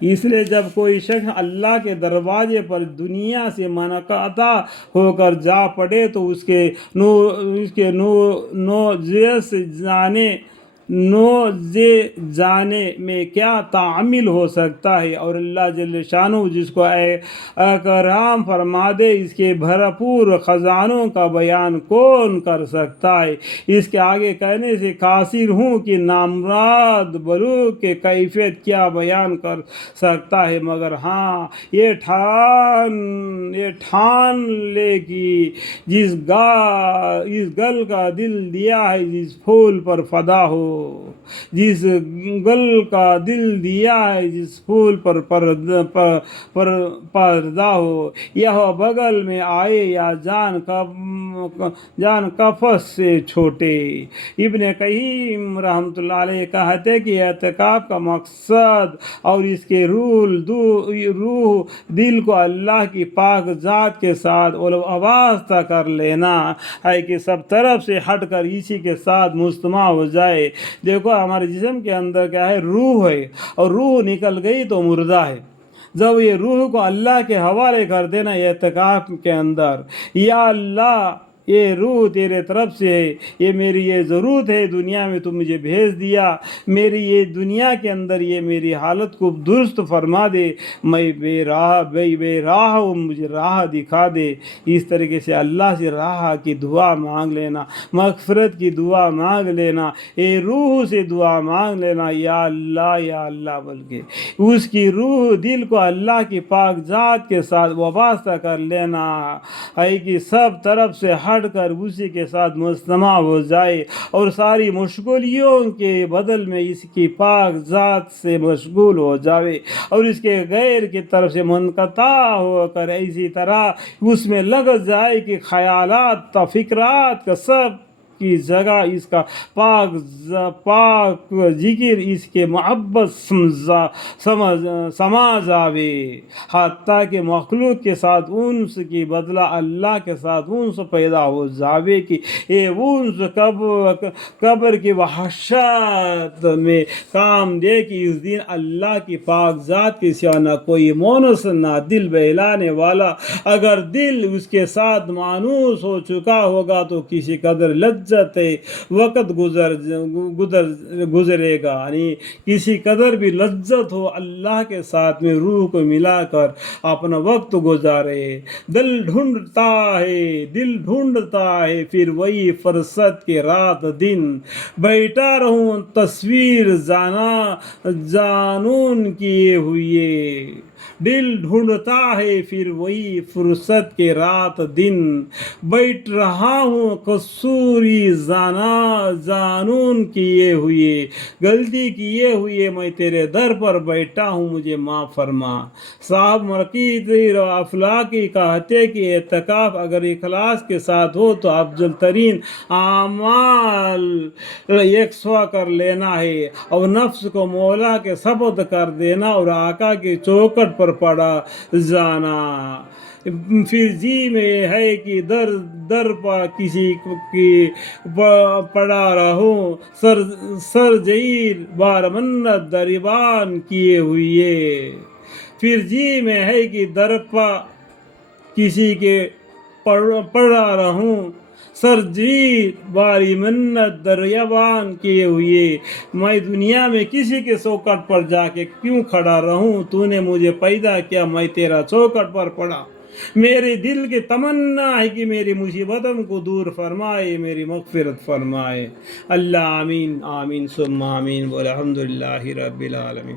اس لیے جب کوئی شخص اللہ کے دروازے پر دنیا سے منقطع ہو کر جا پڑے تو اس کے نوزے جانے میں کیا تعمیل ہو سکتا ہے، اور اللہ جل شانہ جس کو اکرام فرما دے اس کے بھرپور خزانوں کا بیان کون کر سکتا ہے۔ اس کے آگے کہنے سے قاصر ہوں کہ نامراد بلوغ کے کیفیت کیا بیان کر سکتا ہے، مگر ہاں یہ ٹھان لے کہ جس گل کا دل دیا ہے جس پھول پر فدا ہو، جس گل کا دل دیا ہے جس پھول پر پردہ ہو، یہ بغل میں آئے یا جان کفس سے چھوٹے۔ ابن قیم رحمۃ اللہ علیہ کہتے کہ اعتکاف کا مقصد اور اس کے روح دل کو اللہ کی پاک ذات کے ساتھ وابستہ کر لینا ہے کہ سب طرف سے ہٹ کر اسی کے ساتھ مجتمع ہو جائے۔ دیکھو ہمارے جسم کے اندر کیا ہے، روح ہے، اور روح نکل گئی تو مردہ ہے۔ جب یہ روح کو اللہ کے حوالے کر دینا اعتکاف کے اندر، یا اللہ یہ روح تیرے طرف سے ہے، یہ میری یہ ضرورت ہے، دنیا میں تم مجھے بھیج دیا، میری یہ دنیا کے اندر یہ میری حالت کو درست فرما دے، میں بے راہ ہوں، مجھے راہ دکھا دے۔ اس طریقے سے اللہ سے راہ کی دعا مانگ لینا، مغفرت کی دعا مانگ لینا، اے روح سے دعا مانگ لینا، یا اللہ بول کے اس کی روح دل کو اللہ کی پاک ذات کے ساتھ وابستہ کر لینا ہے کہ سب طرف سے ہٹ کر اسی کے ساتھ مجتمع ہو جائے، اور ساری مشغولیوں کے بدل میں اس کی پاک ذات سے مشغول ہو جاوے، اور اس کے غیر کی طرف سے منقطع ہو کر اسی طرح اس میں لگ جائے کہ خیالات فکرات کا سب کی جگہ اس کا پاک ذکر اس کے محبت سما جاوے، حتیٰ کہ مخلوق کے ساتھ انس کی بدلہ اللہ کے ساتھ انس پیدا ہو جاوے کہ یہ انس قبر کی وحشت میں کام دے کہ اس دن اللہ کی پاک ذات کے سوا نہ کوئی مونس نہ دل بہلانے والا۔ اگر دل اس کے ساتھ مانوس ہو چکا ہوگا تو کسی قدر لذت وقت گزرے گا، یعنی کسی قدر بھی لذت ہو اللہ کے ساتھ میں روح کو ملا کر اپنا وقت گزارے۔ دل ڈھونڈتا ہے پھر وہی فرصت کے رات دن، بیٹھا رہوں تصویر جانون کیے ہوئے۔ دل ڈھونڈتا ہے پھر وہی فرصت کے رات دن، بیٹھ رہا ہوں قصوری جانون کیے ہوئے، غلطی کیے ہوئے میں تیرے در پر بیٹھا ہوں، مجھے معاف فرما۔ صاحب مرقی افلاکی کہتے کہ اعتکاف اگر اخلاص کے ساتھ ہو تو افضل ترین اعمال یکسو کر لینا ہے، اور نفس کو مولا کے سپرد کر دینا اور آقا کی چوکھٹ پر پڑا جانا۔ پھر جی میں ہے کہ در پا کسی کی پڑا رہوں، سر جیر بار منت دربان کیے ہوئے۔ پھر جی میں ہے کہ در پا کسی کے پڑا رہوں، سر جیر باری منت دریابان کیے ہوئے۔ میں دنیا میں کسی کے چوکھٹ پر جا کے کیوں کھڑا رہوں، تو نے مجھے پیدا کیا، میں تیرا چوکھٹ پر پڑا۔ میرے دل کی تمنا ہے کہ میری مصیبتوں کو دور فرمائے، میری مغفرت فرمائے۔ اللہ آمین آمین ثم آمین، والحمدللہ رب العالمین۔